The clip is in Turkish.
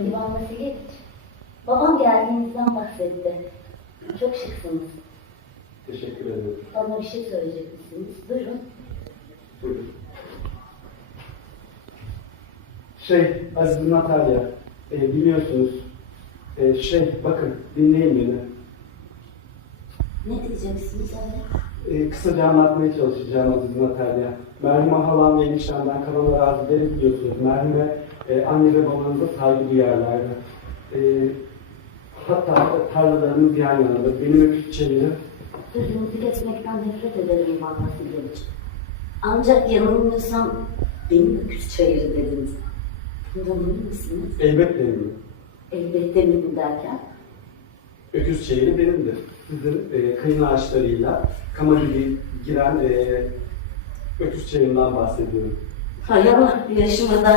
İvan Vasilyeviç. Babam geldiğinizden bahsetti. Çok şıksınız. Teşekkür ederim. Bana bir şey söyleyecek misiniz? Buyurun. Buyurun. Şey, Aziz Natalya, e, biliyorsunuz, e, şey, bakın, dinleyin beni. Ne diyeceksiniz öyle? E, kısaca anlatmaya çalışacağım Aziz Natalya. Merhume halam ve eniştemden kalan arazileri biliyorsunuz. Merhume e, anne ve babanıza saygı duyarlardı. E, hatta tarlalarımız yan yanadır. Benim öpüp çevirim. Sözünüzü kesmekten nefret ederim İvan Vasilyeviç. Ancak yanılmıyorsam benim öküz çayırı dediniz. Bundan emin misiniz? Elbette eminim. Elbette eminim derken. Öküz çayırı benimdir. Sizin e, kayın ağaçlarıyla kama gibi giren e, öküz çayırından bahsediyorum. Hay Allah, yaşıma da